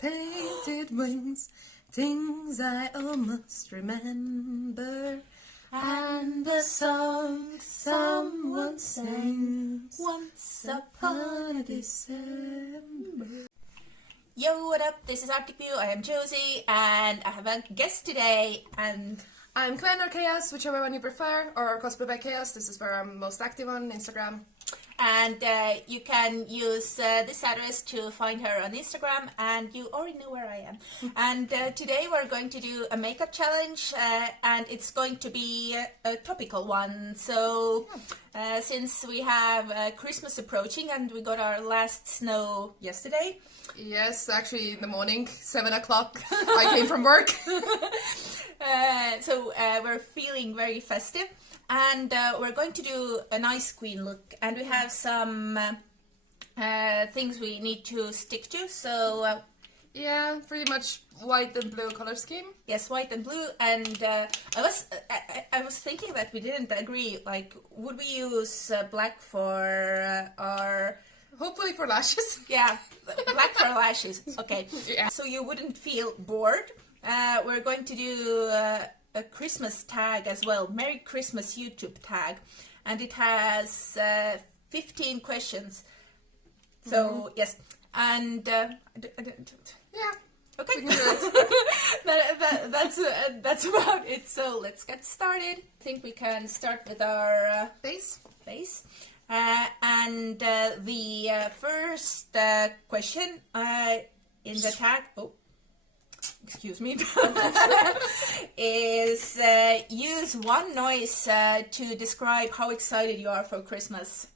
painted wings, things I almost remember, and the song someone sang once upon a December. Yo, what up? This is Arctic View. I am Josie, and I have a guest today, and I'm Glenn or Chaos, whichever one you prefer, or CosplaybyChaos. This is where I'm most active on Instagram. And you can use this address to find her on Instagram, and you already know where I am. And today we're going to do a makeup challenge, and it's going to be a topical one. So since we have Christmas approaching and we got our last snow yesterday. Yes, actually in the morning, 7 o'clock, I came from work. So we're feeling very festive. And we're going to do a nice queen look, and we have some things we need to stick to. So yeah, pretty much white and blue color scheme. Yes, white and blue. And I was thinking that we didn't agree. Like, would we use black for our? Hopefully for lashes. Yeah, black for lashes. Okay. Yeah. So you wouldn't feel bored. We're going to do a Christmas tag as well, Merry Christmas YouTube tag, and it has 15 questions. So yes, and yeah, okay, we can do it. that's about it. So let's get started. I think we can start with our Base. And the first question in the tag. Oh. Excuse me, is use one noise to describe how excited you are for Christmas.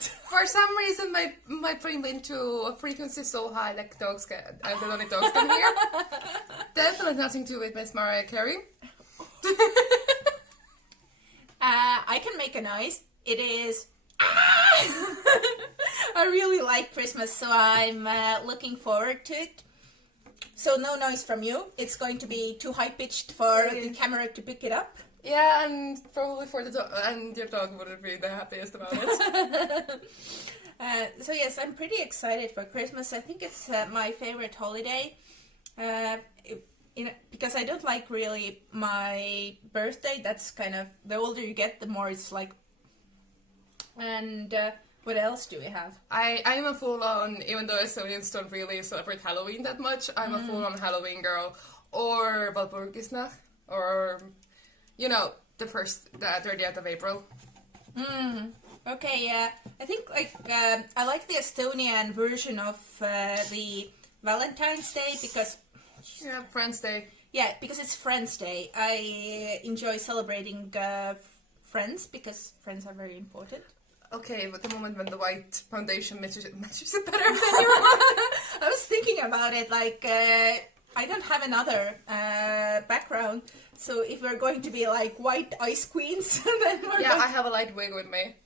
For some reason, my brain went to a frequency so high, like dogs can. I don't know if dogs can hear. Definitely nothing to do with Miss Mariah Carey. I can make a noise. It is. I really like Christmas, so I'm looking forward to it. So no noise from you. It's going to be too high-pitched for the camera to pick it up. Yeah, and probably for the dog, and your dog wouldn't be the happiest about it. So yes, I'm pretty excited for Christmas. I think it's my favorite holiday. Because I don't like really my birthday. That's kind of, the older you get, the more it's like. And what else do we have? I'm a full-on, even though Estonians don't really celebrate Halloween that much, I'm a full-on Halloween girl. Or Walpurgisnacht, or, the 30th of April. Okay, I think I like the Estonian version of the Valentine's Day because... Yeah, Friends Day. Yeah, because it's Friends Day. I enjoy celebrating friends because friends are very important. Okay, but the moment when the white foundation matches it better than your I was thinking about it, like, I don't have another background, so if we're going to be like white ice queens, then we're I have a light wig with me.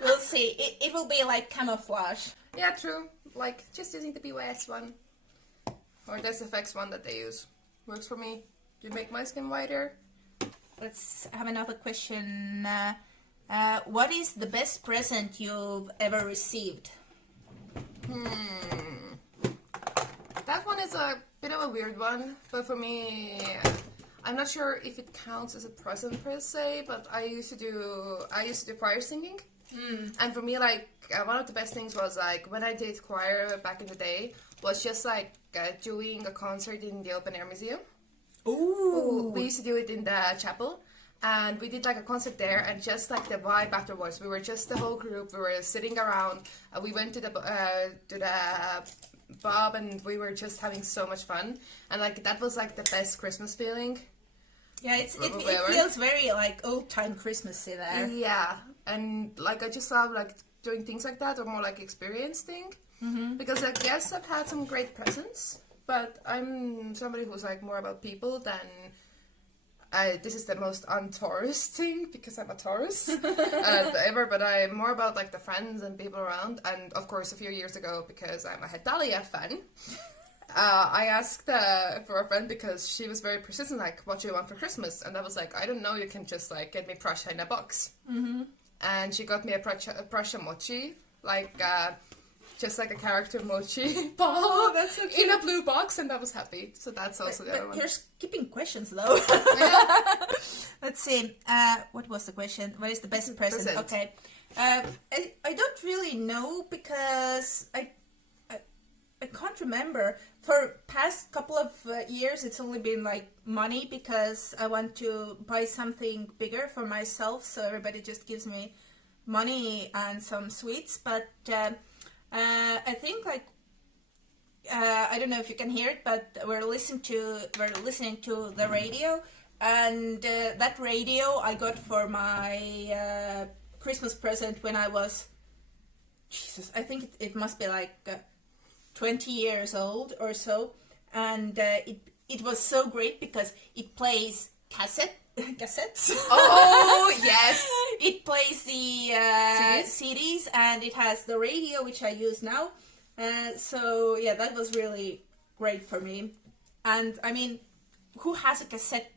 We'll see. It will be like camouflage. Yeah, true. Like, just using the BYS one. Or this FX one that they use. Works for me. You make my skin whiter. Let's have another question. What is the best present you've ever received? That one is a bit of a weird one, but for me, I'm not sure if it counts as a present per se, but I used to do choir singing. And for me, like, one of the best things was, like, when I did choir back in the day, was just, like, doing a concert in the open air museum. Ooh! We used to do it in the chapel. And we did like a concert there, and just like the vibe afterwards, we were just the whole group. We were sitting around. We went to the pub, and we were just having so much fun. And like that was like the best Christmas feeling. Yeah, it feels very like old time Christmassy there. Yeah, and like I just love like doing things like that, or more like experience thing. Because like yes, I've had some great presents, but I'm somebody who's like more about people than. This is the most un-Taurus thing because I'm a Taurus ever, but I'm more about like the friends and people around. And of course, a few years ago, because I'm a Hetalia fan, I asked for a friend because she was very persistent, like, what do you want for Christmas? And I was like, I don't know, you can just like get me Prussia in a box. And she got me a Prussia mochi, like just like a character emoji Oh, that's so cute. in a blue box, and I was happy. So that's also the other one. You're skipping questions though. Yeah. Let's see. What was the question? What is the best present? Present. Okay. I don't really know because I can't remember. For past couple of years, it's only been like money because I want to buy something bigger for myself. So everybody just gives me money and some sweets. But I think like I don't know if you can hear it, but we're listening to the radio, and that radio I got for my Christmas present when I was, Jesus, I think it must be like 20 years old or so, and it was so great because it plays cassettes. Oh yes. It plays the CDs, and it has the radio which I use now. So yeah, that was really great for me. And I mean, who has a cassette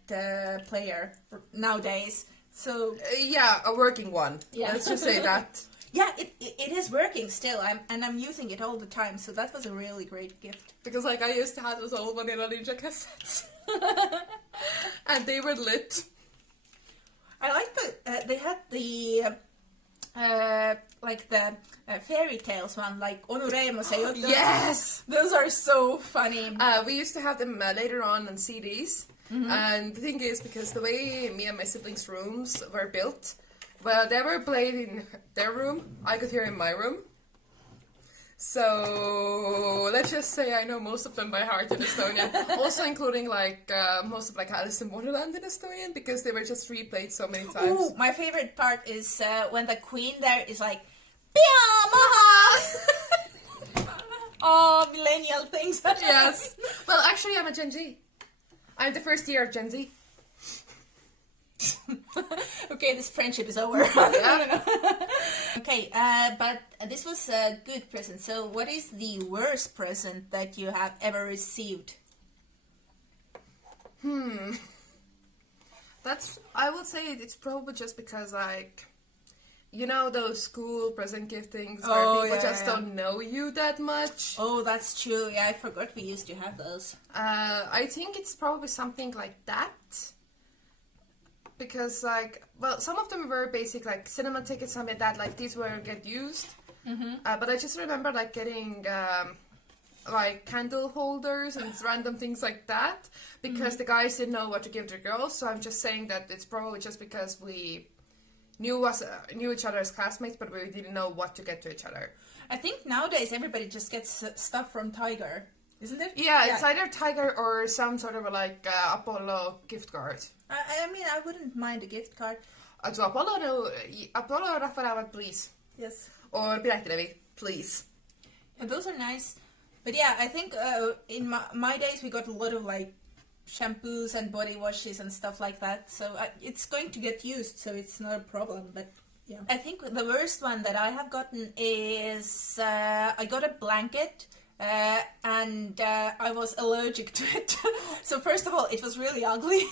player nowadays? So Yeah, a working one. Yeah. Let's just say that. yeah, it is working still. I'm using it all the time. So that was a really great gift. Because like I used to have those old Vanilla Ninja cassettes. And they were lit. I like that they had the like the fairy tales one, like Onoremos. Yes! Those are so funny. We used to have them later on CDs. And the thing is, because the way me and my siblings' rooms were built, well, they were played in their room, I could hear in my room. So let's just say I know most of them by heart in Estonian. Also including like most of like Alice in Wonderland in Estonian, because they were just replayed so many times. Ooh, my favorite part is when the queen there is like, Pia maha! Oh, millennial things. Yes. Well, actually, I'm a Gen Z. I'm the first year of Gen Z. Okay, this friendship is over. Yeah. Okay, but this was a good present. So what is the worst present that you have ever received? That's, I would say it's probably just because like, you know those school present giftings where Oh, people yeah, just yeah. don't know you that much. Oh, that's true. Yeah, I forgot we used to have those. I think it's probably something like that. Because like, well, some of them were basic, like cinema tickets, something like that, like these were get used. But I just remember like getting like candle holders and random things like that, because the guys didn't know what to give the girls. So I'm just saying that it's probably just because we knew each other as classmates, but we didn't know what to get to each other. I think nowadays everybody just gets stuff from Tiger, isn't it? Yeah, it's either Tiger or some sort of like Apollo gift card. I mean, I wouldn't mind a gift card. So Apollo Rahvaraamat, please. Yes. Or Piletilevi, please. Yeah, those are nice. But yeah, I think in my days we got a lot of like shampoos and body washes and stuff like that. So it's going to get used, so it's not a problem. But yeah, I think the worst one that I have gotten is I got a blanket. And I was allergic to it. So first of all, it was really ugly.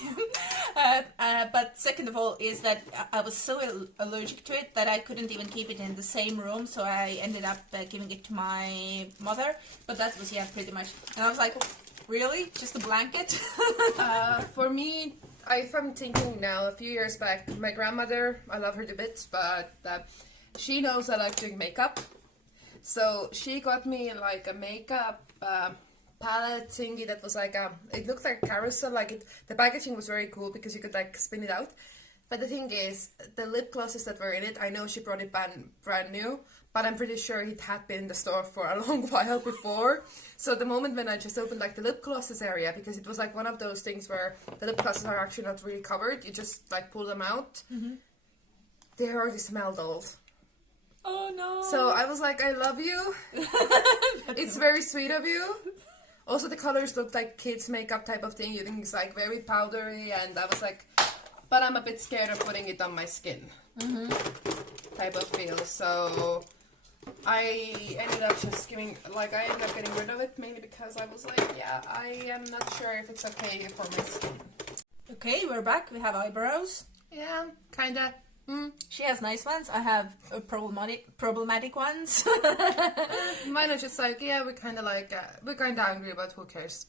But second of all is that I was so allergic to it that I couldn't even keep it in the same room. So I ended up giving it to my mother. But that was, yeah, pretty much. And I was like, really? Just a blanket? For me, if I'm thinking now, a few years back, my grandmother, I love her to bits, but she knows I like doing makeup. So she got me like a makeup palette thingy that was like it looked like a carousel. Like the packaging was very cool because you could like spin it out. But the thing is, the lip glosses that were in it, I know she brought it brand new, but I'm pretty sure it had been in the store for a long while before. So the moment when I just opened like the lip glosses area, because it was like one of those things where the lip glosses are actually not really covered, you just like pull them out. They already smelled old. Oh no. So I was like, I love you. It's very sweet of you. Also, the colors looked like kids' makeup type of thing. You think it's like very powdery, and I was like, but I'm a bit scared of putting it on my skin. Type of feel. So I ended up just getting rid of it, mainly because I was like, yeah, I am not sure if it's okay for my skin. Okay, we're back. We have eyebrows. Yeah, kinda. She has nice ones. I have problematic ones. Mine are just like, yeah, we're kind of angry, but who cares?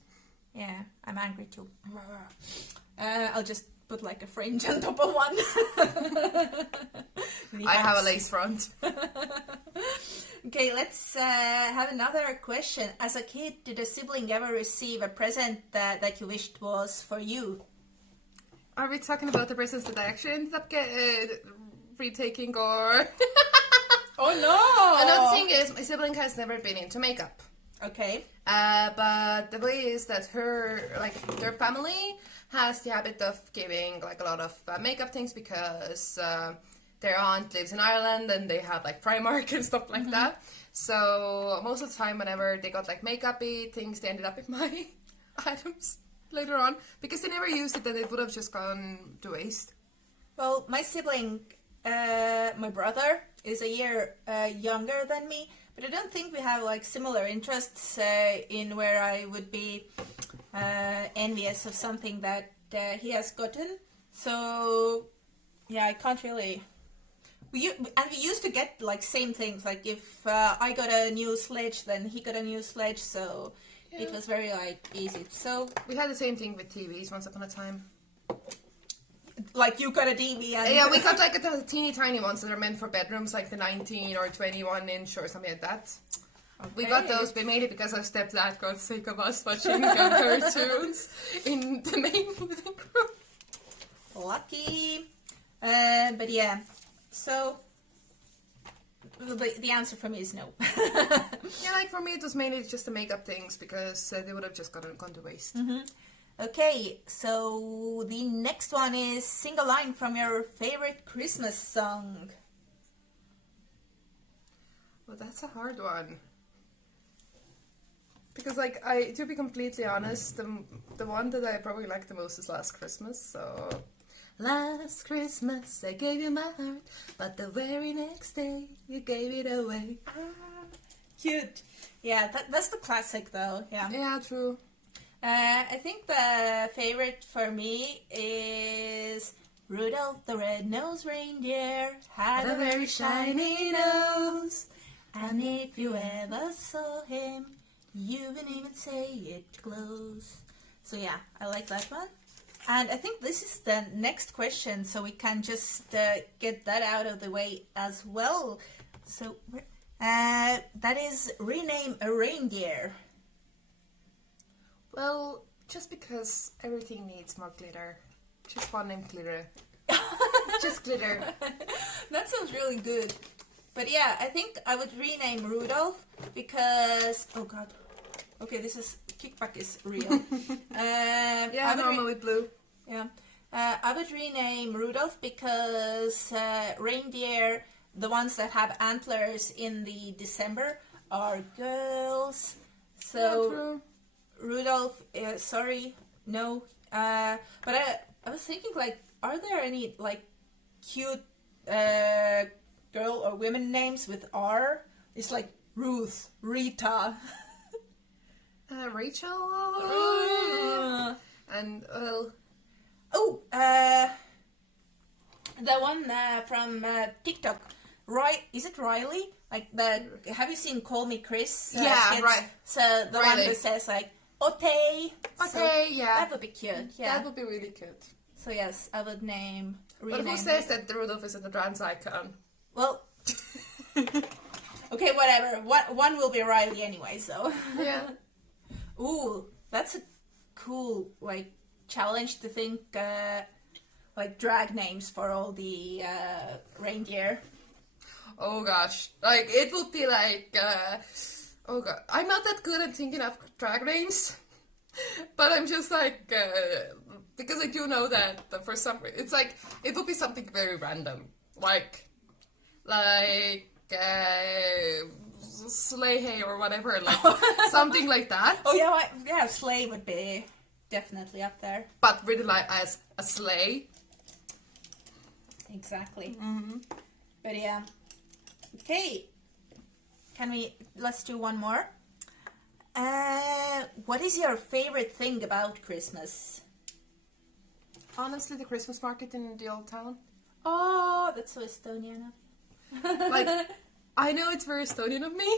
Yeah, I'm angry too. I'll just put like a fringe on top of one. I have a lace front. Okay, let's have another question. As a kid, did a sibling ever receive a present that you wished was for you? Are we talking about the presents that I actually ended up retaking, or? Oh no! Another thing is, my sibling has never been into makeup. Okay. But the way is that their family has the habit of giving like a lot of makeup things because their aunt lives in Ireland and they have like Primark and stuff like that. So most of the time, whenever they got like makeup-y things, they ended up in my items later on because they never used it, and it would have just gone to waste. Well, my sibling, my brother, is a year younger than me, but I don't think we have like similar interests in where I would be envious of something that he has gotten. So yeah, I can't really. We used to get like same things. Like if I got a new sledge, then he got a new sledge. So it was very like easy. So we had the same thing with TVs once upon a time. Like you got a TV and... Yeah, we got like the teeny tiny ones that are meant for bedrooms, like the 19 or 21 inch or something like that. Okay. We got those mainly because our stepdad got sick of us watching cartoons in the main living room. Lucky. But yeah, so the answer for me is no. Yeah, like for me it was mainly just the makeup things because they would have just gone to waste. Okay, so the next one is sing a line from your favorite Christmas song. Well, that's a hard one. Because, like, to be completely honest, the one that I probably like the most is Last Christmas, so... Last Christmas I gave you my heart, but the very next day you gave it away. Cute. Yeah, that's the classic though, yeah. Yeah, true. I think the favorite for me is Rudolph the Red-Nosed Reindeer had a very shiny nose, and if you ever saw him, you wouldn't even say it glows. So yeah, I like that one. And I think this is the next question, so we can just get that out of the way as well. So that is rename a reindeer. Well, just because everything needs more glitter. Just one name glitter. Just glitter. That sounds really good. But yeah, I think I would rename Rudolph because... Oh god. Okay, kickback is real. Yeah, normal with blue. Yeah. I would rename Rudolph because reindeer, the ones that have antlers in the December, are girls. So... Yeah, true. Rudolph, sorry, no. But I was thinking, like, are there any, like, cute girl or women names with R? It's like Ruth, Rita. Rachel? And, well... Oh, the one from TikTok. Is it Riley? Like, have you seen Call Me Chris? Yeah, skits? right. So, the Riley. one that says, like, Ote. Yeah. That would be cute, yeah. That would be really cute. So yes, I would rename But who says that the Rudolph isn't a trans icon? Well, okay, whatever. One will be Riley anyway, so. Yeah. Ooh, that's a cool, like, challenge to think, like, drag names for all the reindeer. Oh gosh. Like, it would be like, oh god. I'm not that good at thinking of drag names. But I'm just like, because I do know that for some reason, it's like, it would be something very random. Like, sleigh hay or whatever, like, something like that. Oh yeah, yeah, sleigh would be definitely up there. But really like as a sleigh. Exactly. But yeah. Okay. Let's do one more. What is your favorite thing about Christmas? Honestly, the Christmas market in the old town. Oh, that's so Estonian. Like, I know it's very Estonian of me,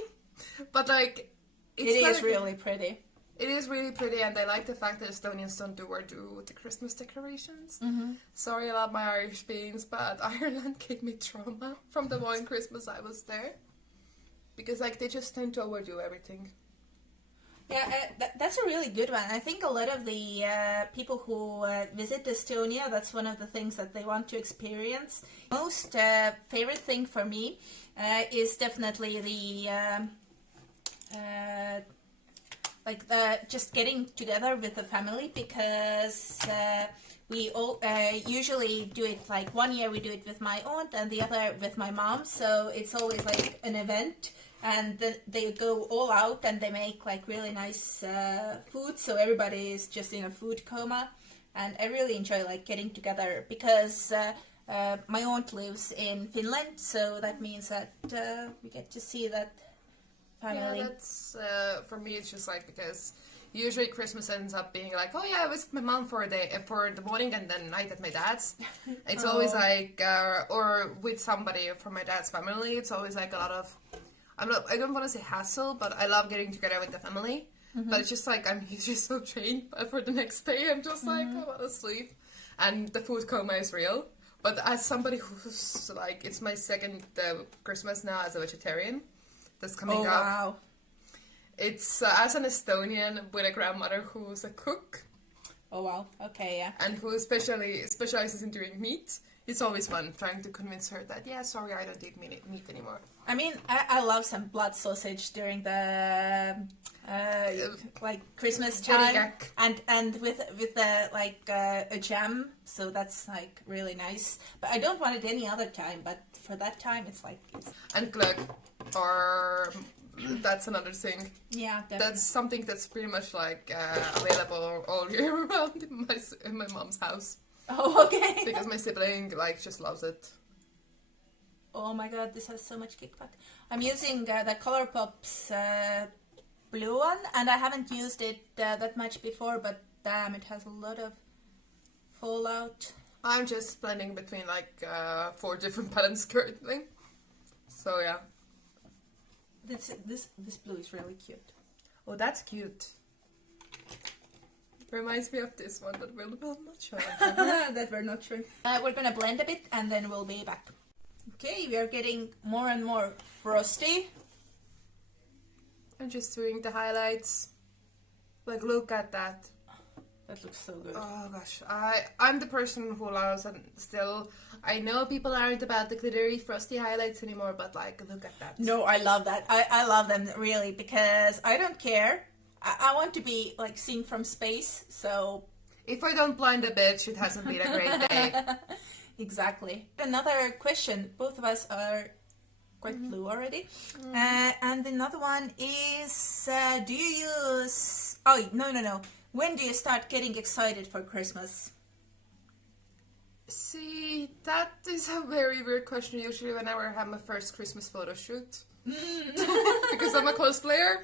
but like, it is really pretty. It is really pretty, and I like the fact that Estonians don't do the Christmas decorations. Sorry, I love my Irish beans, but Ireland gave me trauma from the one Christmas I was there. Because, like, they just tend to overdo everything. Yeah, that's a really good one. I think a lot of the people who visit Estonia, that's one of the things that they want to experience. Most favorite thing for me is definitely the just getting together with the family, because we all usually do it, like one year we do it with my aunt and the other with my mom, so it's always like an event, and they go all out and they make like really nice food, so everybody is just in a food coma, and I really enjoy like getting together, because my aunt lives in Finland, so that means that we get to see that family. Yeah, that's for me. It's just like, because usually Christmas ends up being like, oh yeah, I visit my mom for the morning and then night at my dad's. It's always like, or with somebody from my dad's family. It's always like a lot of, I don't want to say hassle, but I love getting together with the family. But it's just like, I'm usually so drained for the next day. I'm just like, I want to sleep, and the food coma is real. But as somebody who's like, it's my second Christmas now as a vegetarian that's coming up. Wow. It's as an Estonian with a grandmother who's a cook. Oh wow, okay, yeah. And who specializes in doing meat. It's always fun trying to convince her that, yeah, sorry, I don't eat meat anymore. I mean, I love some blood sausage during the like Christmas time, and with the like a jam, so that's like really nice. But I don't want it any other time. But for that time, it's like and glögg, or that's another thing. Yeah, definitely. That's something that's pretty much like available all year round in my mom's house. Oh, okay. Because my sibling like just loves it. Oh my god, this has so much kickback. I'm using the Colourpop's blue one, and I haven't used it that much before, but damn, it has a lot of fallout. I'm just blending between like 4 different palettes currently. So yeah. This blue is really cute. Oh, that's cute. Reminds me of this one that we'll not show. That we're not sure. We're gonna blend a bit and then we'll be back. Okay, we are getting more and more frosty. I'm just doing the highlights. Like, look at that. That looks so good. Oh gosh, I'm the person who loves, and still, I know people aren't about the glittery frosty highlights anymore, but like, look at that. No, I love that. I love them really, because I don't care. I want to be like seen from space, so if I don't blind a bitch, it hasn't been a great day. Exactly. Another question. Both of us are quite blue already. And another one is, do you use... Oh, no. When do you start getting excited for Christmas? See, that is a very weird question. Usually whenever I have my first Christmas photo shoot. Because I'm a cosplayer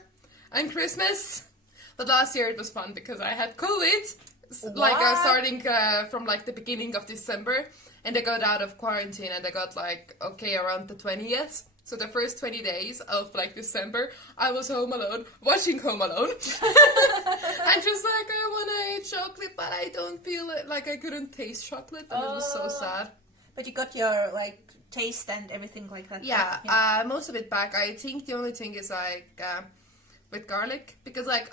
and Christmas. But last year it was fun because I had COVID. What? Like starting from like the beginning of December. And I got out of quarantine and I got like, okay, around the 20th. So the first 20 days of like December, I was home alone, watching Home Alone. And just like, I want to eat chocolate, but I don't feel it. Like I couldn't taste chocolate and it was so sad. But you got your like taste and everything like that. Yeah, most of it back. I think the only thing is like with garlic, because like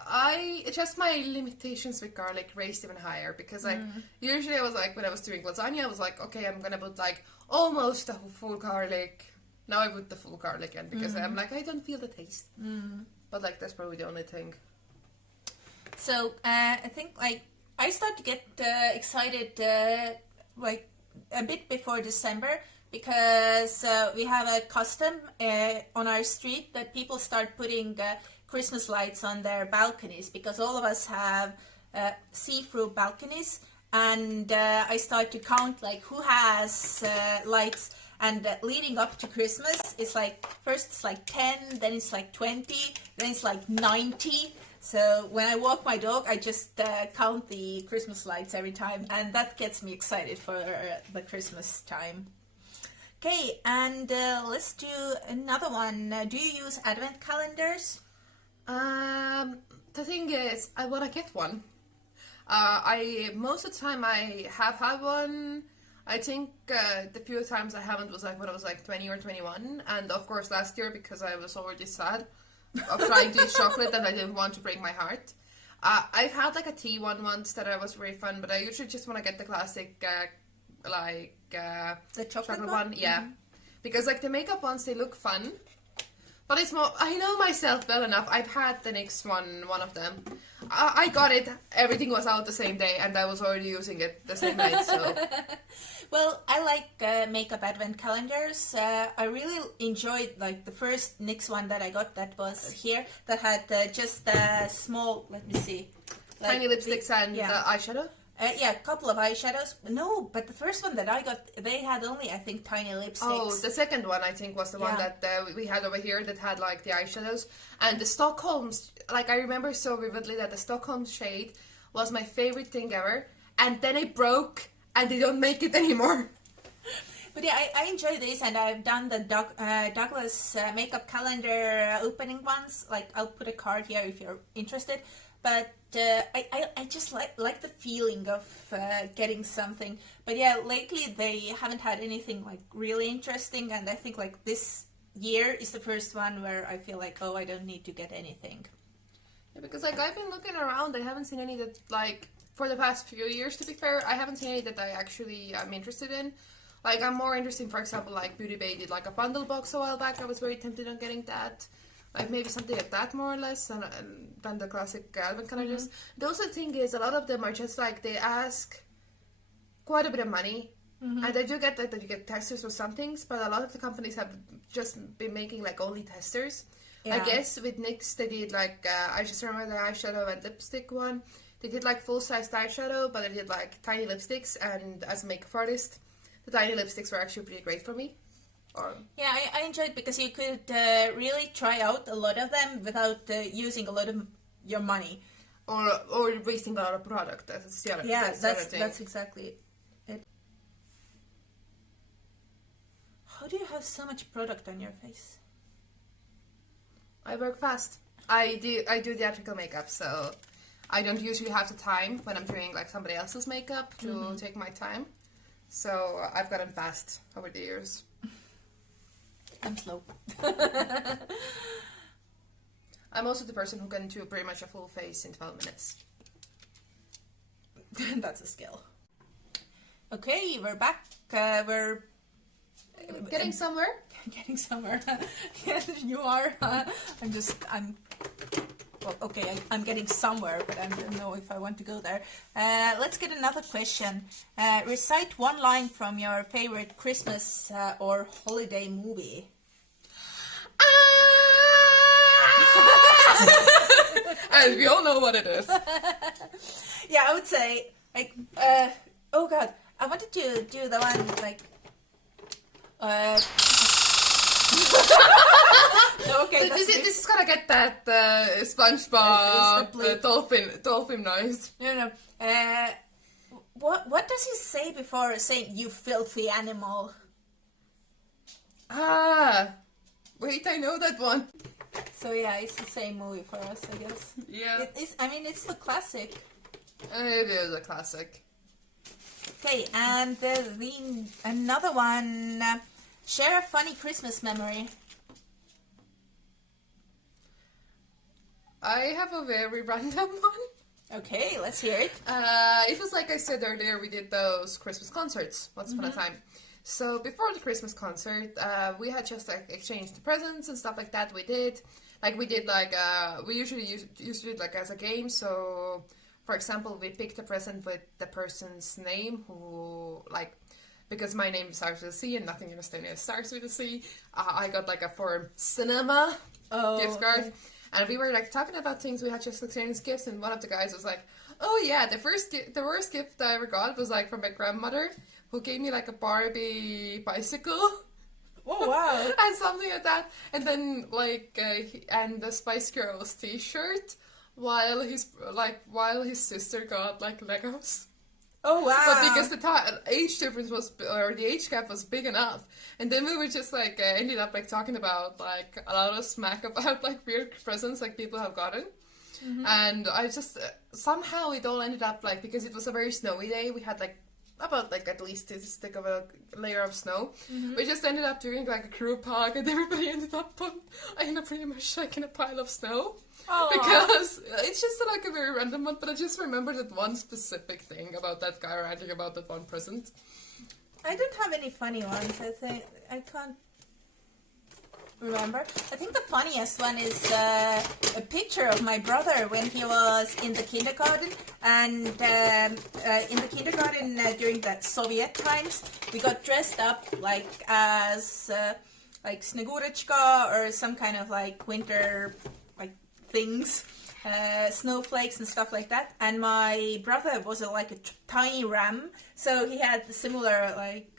just my limitations with garlic raised even higher, because like usually I was like, when I was doing lasagna, I was like, okay, I'm gonna put like almost a full garlic. Now I put the full garlic in because I'm like, I don't feel the taste. But like that's probably the only thing. So I think like I start to get excited like a bit before December, because we have a custom on our street that people start putting Christmas lights on their balconies, because all of us have see-through balconies, and I start to count like who has lights, and leading up to Christmas it's like first it's like 10, then it's like 20, then it's like 90. So when I walk my dog, I just count the Christmas lights every time, and that gets me excited for the Christmas time. Okay, and let's do another one. Do you use advent calendars? The thing is, I want to get one. I most of the time I have had one. I think the few times I haven't was like when I was like 20 or 21, and of course last year because I was already sad of trying to eat chocolate and I didn't want to break my heart. I've had like a tea one once that I was very fun, but I usually just want to get the classic The chocolate one, yeah. Mm-hmm. Because like the makeup ones, they look fun. But it's more, I know myself well enough. I've had the NYX one of them. I got it, everything was out the same day, and I was already using it the same night, so. Well, I like makeup advent calendars. I really enjoyed like the first NYX one that I got that was here, that had just a small, let me see. Like Tiny lipsticks and eyeshadow? Yeah, a couple of eyeshadows. No, but the first one that I got, they had only, I think, tiny lipsticks. Oh, the second one, I think, was the one that we had over here that had, like, the eyeshadows. And the Stockholm's, like, I remember so vividly that the Stockholm shade was my favorite thing ever. And then it broke, and they don't make it anymore. But yeah, I enjoy these, and I've done the Douglas makeup calendar opening ones. Like, I'll put a card here if you're interested. But I just like the feeling of getting something. But yeah, lately they haven't had anything like really interesting, and I think like this year is the first one where I feel like, oh, I don't need to get anything. Yeah, because like I've been looking around, I haven't seen any that like for the past few years. To be fair, I haven't seen any that I actually am interested in. Like I'm more interested in, for example, like Beauty Bay did like a bundle box a while back. I was very tempted on getting that. Like maybe something like that more or less than the classic advent calendars. Mm-hmm. The also thing is a lot of them are just like they ask quite a bit of money, and they do get like that you get testers or some things, but a lot of the companies have just been making like only testers. Yeah. I guess with NYX they did like I just remember the eyeshadow and lipstick one. They did like full-sized eyeshadow, but they did like tiny lipsticks, and as a makeup artist, the tiny lipsticks were actually pretty great for me. Yeah, I enjoyed because you could really try out a lot of them without using a lot of your money. Or wasting a lot of product. That's the other, that's exactly it. How do you have so much product on your face? I work fast. I do theatrical makeup, so I don't usually have the time when I'm doing like somebody else's makeup to take my time. So I've gotten fast over the years. I'm slow. I'm also the person who can do pretty much a full face in 12 minutes. That's a skill. Okay, we're back. We're getting somewhere. Getting somewhere. Yes, you are. Well, okay, I'm getting somewhere, but I don't know if I want to go there. Let's get another question. Recite one line from your favorite Christmas or holiday movie. And we all know what it is. Yeah, I would say, like, oh god, I wanted to do the one, like, okay, this is gonna get that SpongeBob the dolphin noise. No. What does he say before saying "you filthy animal"? Wait, I know that one. So yeah, it's the same movie for us, I guess. Yeah. It's the classic. It is a classic. Okay, and another one. Share a funny Christmas memory. I have a very random one. Okay, let's hear it. It was like I said earlier, we did those Christmas concerts once upon a time. So before the Christmas concert, we had just like exchanged the presents and stuff like that. We usually used it like as a game. So, for example, we picked a present with the person's name who like. Because my name starts with a C and nothing in Estonia starts with a C, I got like a for cinema gift card. Okay. And we were like talking about things we had just exchanged gifts, and one of the guys was like, "Oh yeah, the worst gift I ever got was like from my grandmother, who gave me like a Barbie bicycle." Oh wow! And something like that, and then like and the Spice Girls T-shirt, while his sister got like Legos. Oh wow! But because the age difference was, or the age gap was big enough, and then we were just like ended up like talking about like a lot of smack about like weird presents like people have gotten. And I just somehow it all ended up like, because it was a very snowy day, we had like about like at least this thick of a layer of snow. We just ended up doing like a group hug, and everybody ended up I ended up pretty much like in a pile of snow. Aww. Because it's just like a very random one, but I just remember that one specific thing about that guy ranting about that one present. I don't have any funny ones. I can't remember. I think the funniest one is a picture of my brother when he was in the kindergarten, and in the kindergarten during the Soviet times, we got dressed up like as like Snegurочка or some kind of like winter like things, snowflakes and stuff like that. And my brother was like a tiny ram, so he had similar like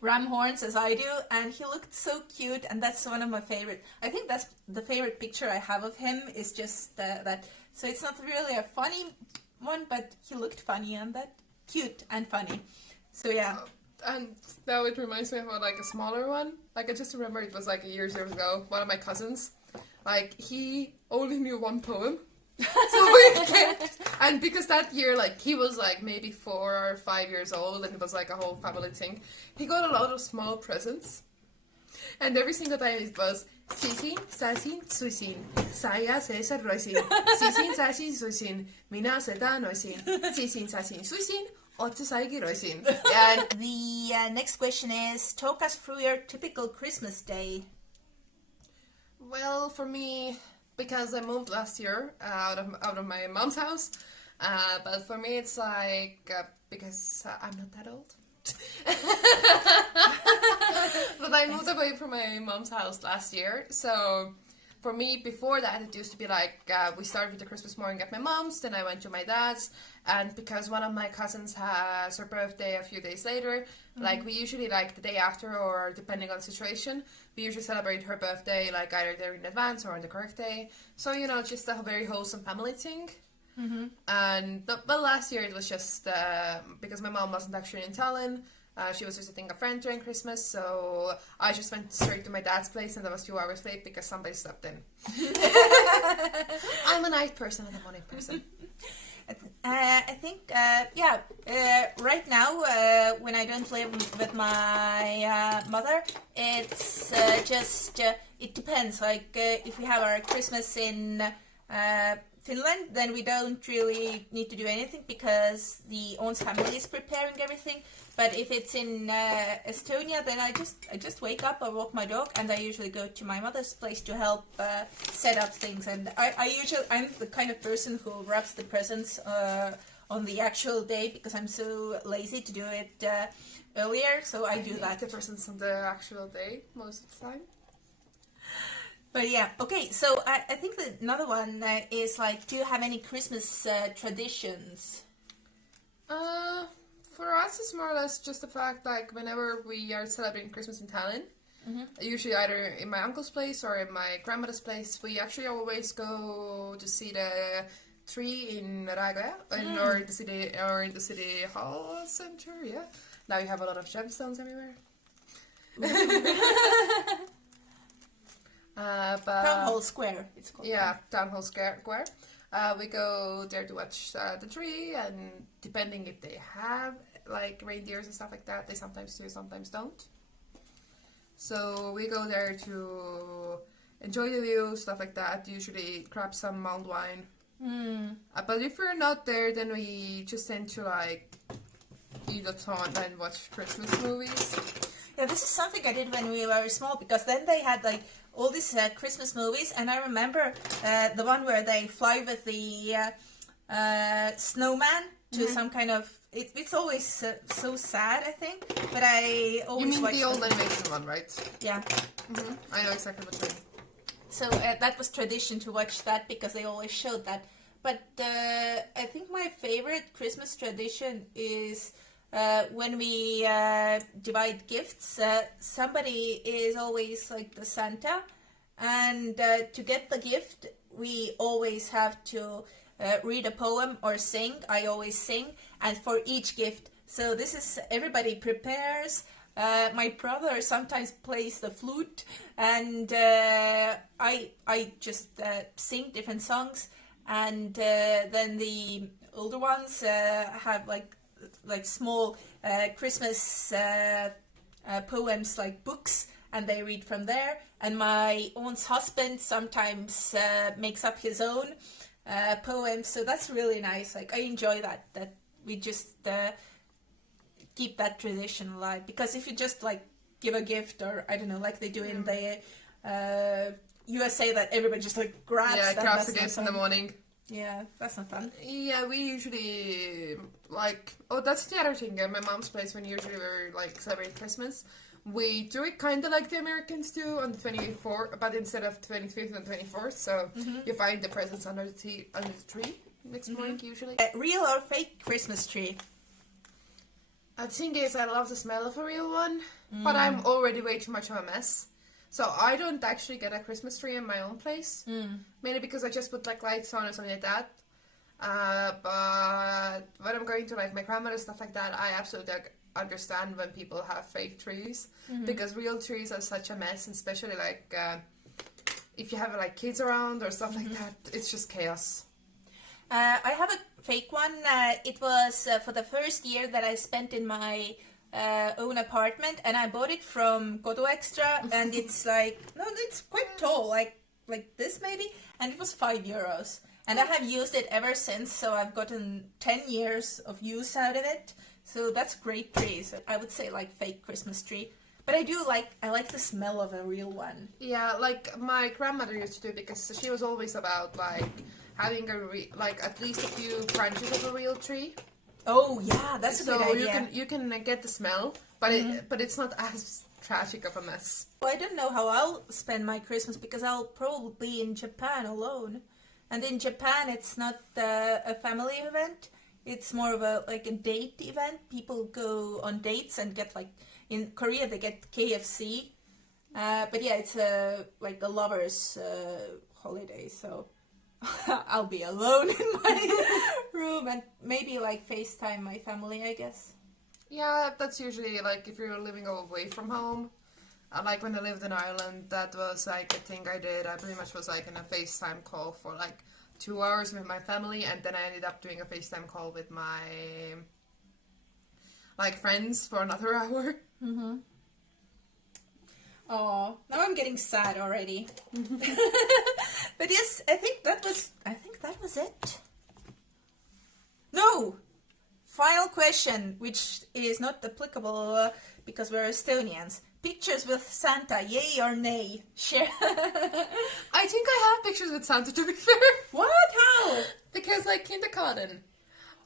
ram horns as I do, and he looked so cute, and that's one of my favorite. I think that's the favorite picture I have of him, is just that. So it's not really a funny one, but he looked funny, and that cute and funny. So yeah. And now it reminds me of like a smaller one. Like I just remember it was like years ago. One of my cousins, like he only knew one poem. So we kept, and because that year, like, he was like maybe 4 or 5 years old, and it was like a whole family thing, he got a lot of small presents, and every single time it was Sisin, Sasin, Suisin, Saya, Cesar, Roisin, Sisin, Sasin, Suisin, Mina, Seta, Noisin, Sisin, Sasin, Suisin, Otto, Saigi, Roisin. And the next question is, talk us through your typical Christmas day. Well, for me, because I moved last year out of my mom's house, but for me it's like because I'm not that old. But I moved away from my mom's house last year, so for me before that it used to be like we started with the Christmas morning at my mom's, then I went to my dad's, and because one of my cousins has her birthday a few days later, like we usually like the day after, or depending on the situation, we usually celebrate her birthday like either there in advance or on the correct day. So just a very wholesome family thing. And but last year it was just because my mom wasn't actually in Tallinn. She was visiting a friend during Christmas, so I just went straight to my dad's place, and I was 2 hours late because somebody slept in. I'm a night person and a morning person. I think, right now, when I don't live with my mother, it's just, it depends. Like, if we have our Christmas in Finland, then we don't really need to do anything because the Ons family is preparing everything. But if it's in Estonia, then I just wake up, I walk my dog, and I usually go to my mother's place to help set up things. And I'm the kind of person who wraps the presents on the actual day because I'm so lazy to do it earlier. So I do that. The presents on the actual day most of the time. But yeah, okay. So I think that another one is like, do you have any Christmas traditions? For us, it's more or less just the fact, like, whenever we are celebrating Christmas in Tallinn, usually either in my uncle's place or in my grandmother's place, we actually always go to see the tree in Raekoja, or in the city hall center, yeah. Now you have a lot of gemstones everywhere. Town Hall Square, it's called. Yeah, Town Hall Square. We go there to watch the tree, and depending if they have like reindeers and stuff like that, they sometimes do, sometimes don't. So we go there to enjoy the view, stuff like that. Usually grab some mulled wine. But if we're not there, then we just tend to like eat a ton and watch Christmas movies. Yeah, this is something I did when we were small, because then they had like all these Christmas movies, and I remember the one where they fly with the snowman to some kind of. It's always so sad, I think, but I always. You mean the old animation one, right? Yeah. I know exactly what you mean. So that was tradition to watch that because they always showed that. But I think my favorite Christmas tradition is. When we divide gifts, somebody is always like the Santa, and to get the gift, we always have to read a poem or sing. I always sing, and for each gift. So this is, everybody prepares. My brother sometimes plays the flute, and I just sing different songs, and then the older ones have like small Christmas poems, like books, and they read from there. And my aunt's husband sometimes makes up his own poems, so that's really nice. Like, I enjoy that we just keep that tradition alive, because if you just like give a gift, or I don't know, like they do in the USA, that everybody just like grabs the gifts in the morning. Yeah, that's not fun. Yeah, we usually like, that's the other thing. At my mom's place, when usually we like celebrate Christmas, we do it kind of like the Americans do on the 24th, but instead of 25th and 24th. So you find the presents under the tree next morning usually. Real or fake Christmas tree? The thing is, I love the smell of a real one, but I'm already way too much of a mess. So I don't actually get a Christmas tree in my own place, mainly because I just put like lights on or something like that. But when I'm going to like my grandmother's, stuff like that, I absolutely understand when people have fake trees, because real trees are such a mess, and especially like if you have like kids around or stuff like that, it's just chaos. I have a fake one. It was for the first year that I spent in my own apartment, and I bought it from Kodu Extra, and it's like, no, it's quite tall, like this maybe, and it was €5, and I have used it ever since, so I've gotten 10 years of use out of it. So that's great tree. So I would say like fake Christmas tree, but I like the smell of a real one. Yeah, like my grandmother used to do, because she was always about like having like at least a few branches of a real tree. Oh yeah, that's a good idea. So you can get the smell, but it's not as tragic of a mess. Well, I don't know how I'll spend my Christmas, because I'll probably be in Japan alone, and in Japan it's not a family event. It's more of a date event. People go on dates and get like, in Korea they get KFC, but yeah, it's a lovers holiday. So I'll be alone in my room, and maybe like FaceTime my family, I guess. Yeah, that's usually like if you're living away from home. Like when I lived in Ireland, that was like a thing I did. I pretty much was like in a FaceTime call for like 2 hours with my family, and then I ended up doing a FaceTime call with my like friends for another hour. Oh, now I'm getting sad already. But yes, I think that was it. No! Final question, which is not applicable because we're Estonians. Pictures with Santa, yay or nay? Share. I think I have pictures with Santa, to be fair. What? How? Because like kindergarten.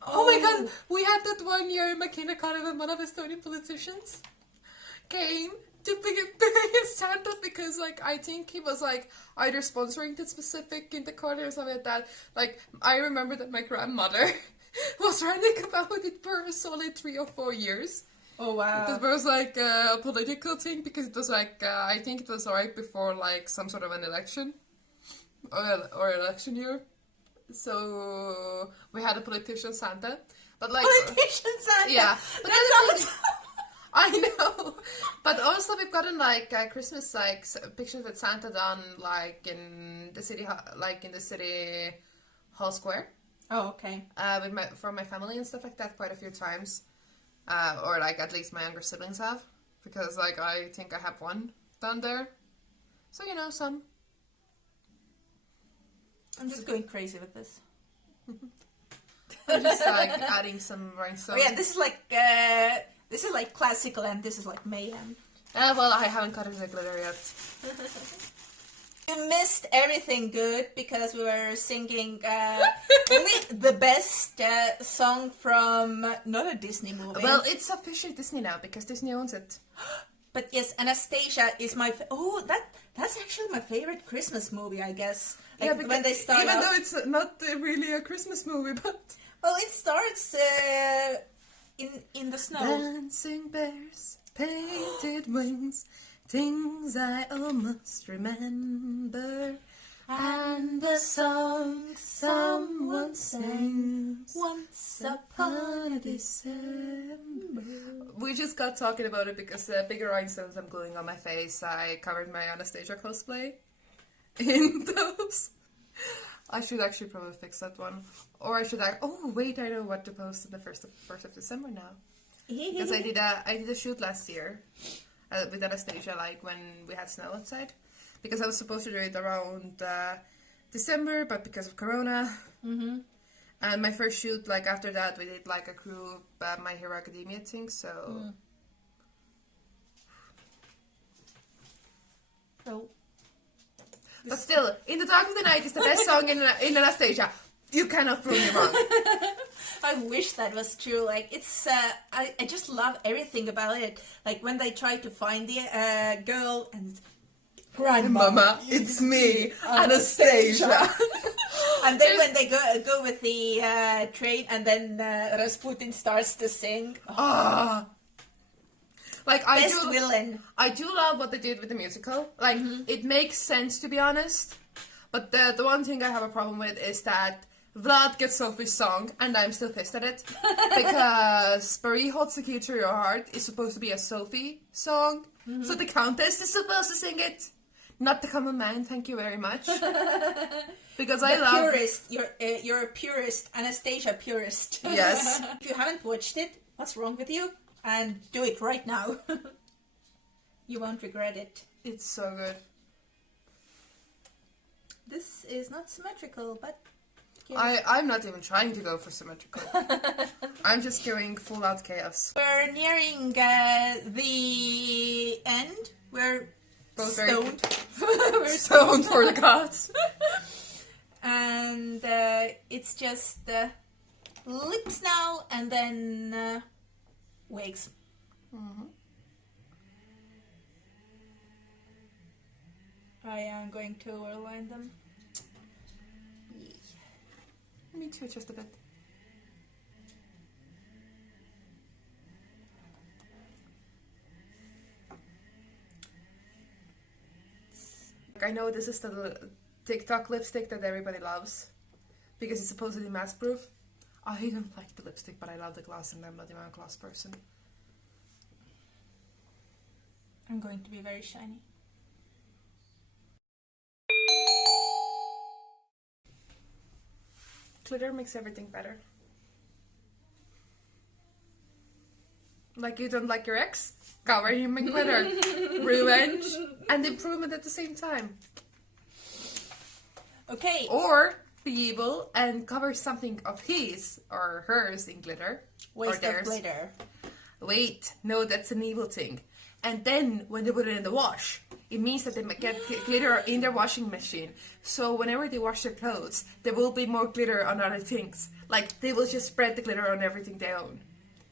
Oh my god, we had that one year in my kindergarten when one of Estonian politicians came to pick a Santa, because like I think he was like either sponsoring the specific kindergarten or something like that. Like I remember that my grandmother was writing about it for a solid 3 or 4 years. Oh wow. That was like a political thing, because it was like I think it was right before like some sort of an election or election year. So we had a politician Santa, but like politician Santa. Yeah, but that sounds. I know, but also we've gotten like Christmas like pictures with Santa done like in the city hall square. Oh, okay. From my family and stuff like that quite a few times, or like at least my younger siblings have, because like I think I have one done there. So you know, some. I'm just going crazy with this. I'm just like adding some rhinestones. Oh yeah, this is like classical, and this is like mayhem. Well, I haven't got into glitter yet. You missed everything good because we were singing only the best song from not a Disney movie. Well, it's officially Disney now because Disney owns it. But yes, Anastasia is my that's actually my favorite Christmas movie, I guess. Like, yeah, when they start even though it's not really a Christmas movie, but well, it starts in the snow. Dancing bears, painted wings, things I almost remember, and the song someone nonsense. Once upon a December. We just got talking about it because the bigger rhinestones I'm gluing on my face, I covered my Anastasia cosplay in those. I should actually probably fix that one. Or I should oh wait, I know what to post on the 1st of December now. Because I did a shoot last year with Anastasia, like when we had snow outside. Because I was supposed to do it around December, but because of Corona. And my first shoot, like after that, we did like a crew My Hero Academia thing, so... So... But still, In the Dark of the Night is the best song in Anastasia. You cannot prove me wrong. I wish that was true. Like, it's, I just love everything about it. Like, when they try to find the girl and... Grandmama, it's me, Anastasia. And then when they go with the train and then Rasputin starts to sing. Like Best villain. I do love what they did with the musical. Like, it makes sense, to be honest. But the one thing I have a problem with is that Vlad gets Sophie's song, and I'm still pissed at it. Because Marie Holds the Key to Your Heart is supposed to be a Sophie song. So the Countess is supposed to sing it. Not the common man, thank you very much. Because I love... Purist. You're a purist. Anastasia purist. Yes. If you haven't watched it, what's wrong with you? And do it right now. You won't regret it. It's so good. This is not symmetrical, but... I'm not even trying to go for symmetrical. I'm just going full out chaos. We're nearing the end. We're both stoned. We're stoned for the gods. And it's just lips now, and then wigs. I am going to overline them. Me too, just a bit. I know this is the TikTok lipstick that everybody loves because it's supposedly mask proof. I don't like the lipstick, but I love the gloss, and I'm not even a gloss person. I'm going to be very shiny. Glitter makes everything better. Like you don't like your ex? Cover him in glitter. Revenge and improvement at the same time. Okay. Or be evil and cover something of his or hers in glitter. Waste of glitter. Wait, no, that's an evil thing. And then when they put it in the wash, it means that they get glitter in their washing machine. So whenever they wash their clothes, there will be more glitter on other things. Like, they will just spread the glitter on everything they own.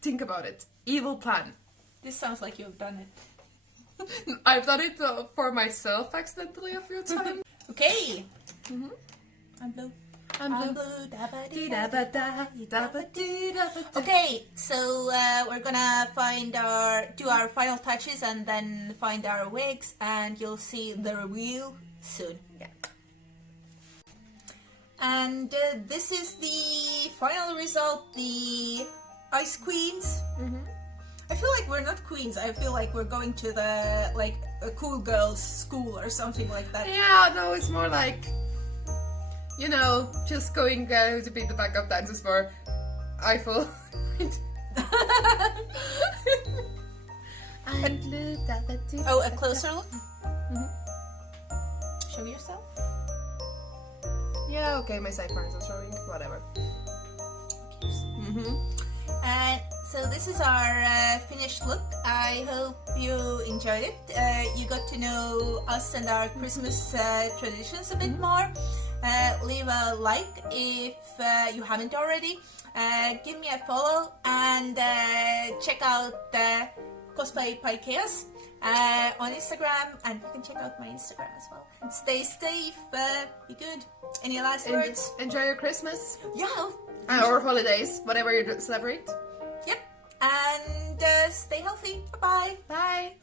Think about it. Evil plan. This sounds like you've done it. I've done it for myself accidentally a few times. Okay. I'm blue. I'm blue. Okay, so we're gonna do our final touches and then find our wigs, and you'll see the reveal soon. Yeah. And this is the final result, the Ice Queens. I feel like we're not queens. I feel like we're going to the, like, a cool girls' school or something like that. Yeah, no, it's more like, you know, just going to be the backup dancers for Eiffel. Oh, a closer look? Show yourself? Yeah, okay, my sideburns are showing. Whatever. So this is our finished look. I hope you enjoyed it. You got to know us and our Christmas traditions a bit more. Leave a like if you haven't already. Give me a follow and check out CosplaybyChaos on Instagram, and you can check out my Instagram as well. Stay safe, be good. Any last words? Enjoy your Christmas. Yeah. Or holidays, whatever you celebrate. Yep. And stay healthy. Bye-bye. Bye.